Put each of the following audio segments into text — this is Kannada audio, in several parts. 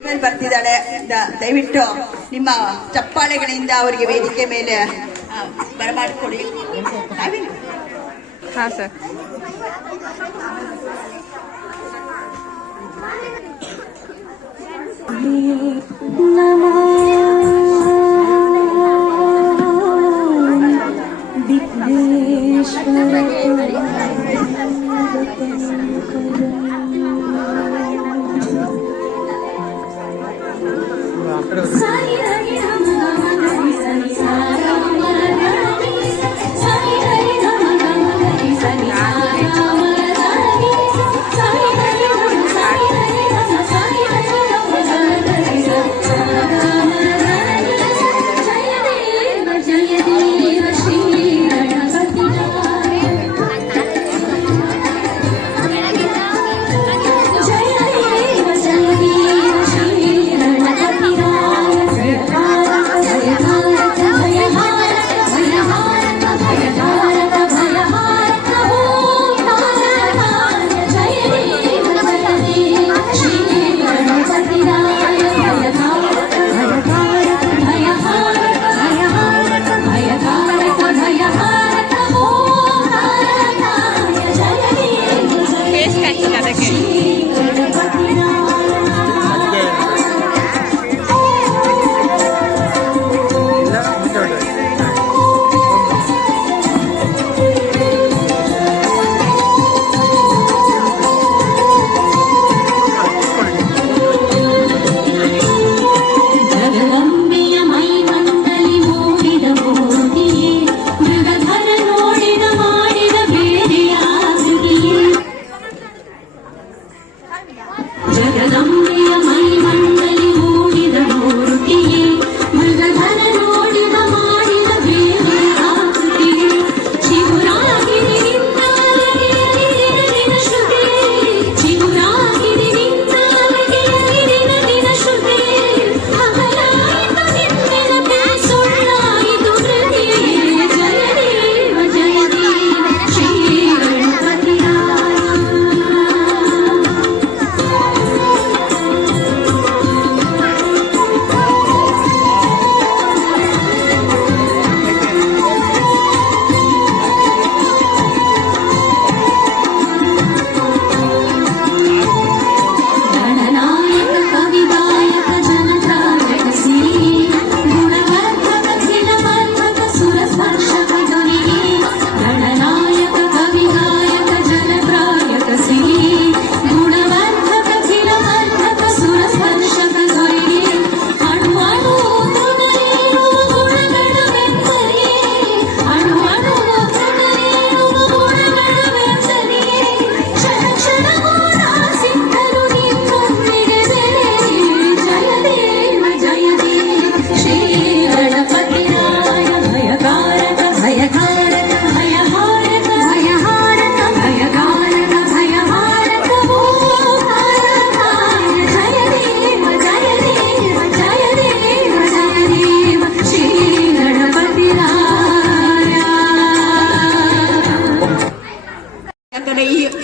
ಬರ್ತಿದ್ದಾಳೆ. ದಯವಿಟ್ಟು ನಿಮ್ಮ ಚಪ್ಪಾಳೆಗಳಿಂದ ಅವರಿಗೆ ವೇದಿಕೆ ಮೇಲೆ ಬರಮಾಡಿಕೊಡಿ. ಹಾ ಸರ್.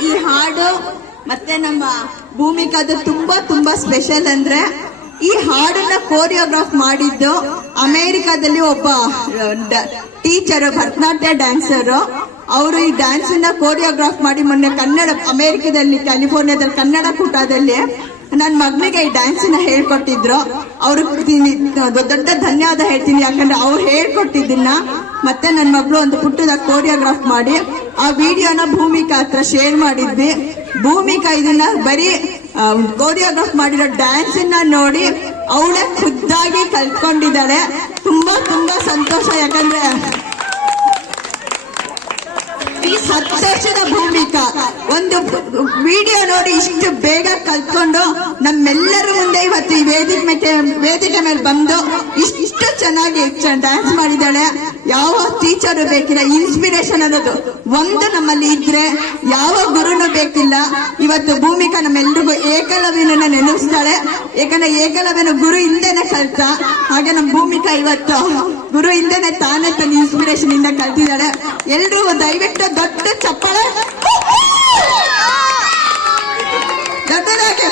ಈ ಹಾಡು ಮತ್ತೆ ನಮ್ಮ ಭೂಮಿಕಾದು ತುಂಬಾ ಸ್ಪೆಷಲ್. ಅಂದ್ರೆ ಈ ಹಾಡನ್ನ ಕೋರಿಯೋಗ್ರಾಫ್ ಮಾಡಿದ್ದು ಅಮೆರಿಕಾದಲ್ಲಿ ಒಬ್ಬ ಟೀಚರ್, ಭರತನಾಟ್ಯ ಡ್ಯಾನ್ಸರ್. ಅವರು ಈ ಡ್ಯಾನ್ಸ್ ಅನ್ನ ಕೋರಿಯೋಗ್ರಾಫ್ ಮಾಡಿ ಮೊನ್ನೆ ಅಮೆರಿಕದಲ್ಲಿ ಕ್ಯಾಲಿಫೋರ್ನಿಯಾದಲ್ಲಿ ಕನ್ನಡ ಕೂಟದಲ್ಲಿ ನನ್ನ ಮಗನಿಗೆ ಈ ಡ್ಯಾನ್ಸ್ ನ ಹೇಳ್ಕೊಟ್ಟಿದ್ರು. ಅವ್ರಿಗೆ ದೊಡ್ಡ ಧನ್ಯವಾದ ಹೇಳ್ತೀನಿ. ಯಾಕಂದ್ರೆ ಅವ್ರು ಹೇಳ್ಕೊಟ್ಟಿದ್ದನ್ನ ಮತ್ತೆ ನನ್ನ ಮಗಳು ಒಂದು ಪುಟ್ಟದ ಕೋರಿಯೋಗ್ರಾಫ್ ಮಾಡಿ ಆ ವಿಡಿಯೋನ ಭೂಮಿಕಾ ಹತ್ರ ಶೇರ್ ಮಾಡಿದ್ವಿ. ಭೂಮಿಕಾ ಇದನ್ನ ಬರೀ ಕೋರಿಯೋಗ್ರಾಫ್ ಮಾಡಿರೋ ಡ್ಯಾನ್ಸ್ ಅನ್ನ ನೋಡಿ ಅವಳೇ ಖುದ್ದಾಗಿ ಕಲ್ತ್ಕೊಂಡಿದ್ದಾಳೆ. ತುಂಬಾ ಸಂತೋಷ. ಯಾಕಂದ್ರೆ 10 ವರ್ಷದ ಭೂಮಿಕಾ ಒಂದು ವಿಡಿಯೋ ನೋಡಿ ಇಷ್ಟು ಬೇಗ ಕಲ್ತ್ಕೊಂಡು ನಮ್ಮೆಲ್ಲರ ಮುಂದೆ ಇವತ್ತು ಈ ವೇದಿಕೆ ಮೇಲೆ ಬಂದು ಇಷ್ಟು ಚೆನ್ನಾಗಿ ಡ್ಯಾನ್ಸ್ ಮಾಡಿದ್ದಾಳೆ. ಯಾವ ಟೀಚರ್ ಬೇಕಿಲ್ಲ, ಇನ್ಸ್ಪಿರೇಷನ್ ಅನ್ನೋದು ಒಂದು ನಮ್ಮಲ್ಲಿ ಇದ್ರೆ ಯಾವ ಗುರುನು ಬೇಕಿಲ್ಲ. ಇವತ್ತು ಭೂಮಿಕಾ ನಮ್ಮೆಲ್ರಿಗೂ ಏಕಲವ್ಯನ ನೆನಪಿಸ್ತಾಳೆ. ಯಾಕಂದ್ರೆ ಏಕಲವ್ಯನ ಗುರು ಇಲ್ದೇನೆ ಕಲ್ತ. ಹಾಗೆ ನಮ್ಮ ಭೂಮಿಕಾ ಇವತ್ತು ಗುರು ಇಲ್ದೇನೆ ತಾನೇ ತನ್ನ ಇನ್ಸ್ಪಿರೇಷನ್ ಇಂದ ಕಲ್ತಿದ್ದಾಳೆ. ಎಲ್ರು ದಯವಿಟ್ಟು ದೊಡ್ಡ ಚಪ್ಪಾಳೆ ದೊಡ್ಡದಾಗಿ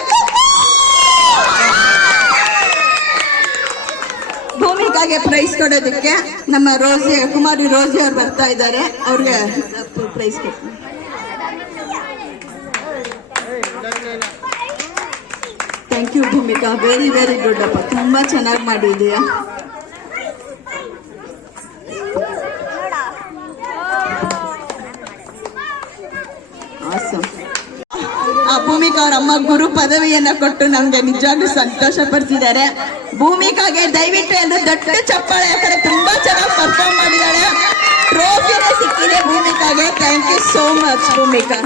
ಭೂಮಿಕಾಗೆ ಪ್ರೈಸ್ ಕೊಡೋದಕ್ಕೆ ನಮ್ಮ ರೋಸಿ ಕುಮಾರಿ ರೋಸಿ ಅವ್ರು ಬರ್ತಾ ಇದ್ದಾರೆ. ಅವ್ರಿಗೆ ಪ್ರೈಸ್ ಕೊಡ್ತೀನಿ. Thank you Bhoomika, very very good ಅಪ್ಪ, ತುಂಬಾ ಚೆನ್ನಾಗಿ ಮಾಡಿದೀಯ. ಭೂಮಿಕಾ ಅವ್ರ ಅಮ್ಮ ಗುರು ಪದವಿಯನ್ನ ಕೊಟ್ಟು ನಮ್ಗೆ ನಿಜವಾಗ್ಲೂ ಸಂತೋಷ ಪಡಿಸಿದ್ದಾರೆ. ಭೂಮಿಕಾಗೆ ದಯವಿಟ್ಟು ಎಲ್ಲರೂ ದೊಡ್ಡ ಚಪ್ಪಾಳೆ, ಯಾಕಂದ್ರೆ ತುಂಬಾ ಚೆನ್ನಾಗಿ ಪರ್ಫಾರ್ಮ್ ಮಾಡಿದ್ದಾಳೆ. ಟ್ರೋಫಿನೇ ಸಿಕ್ಕಿದೆ ಭೂಮಿಕಾಗೆ. Thank you so much Bhoomika.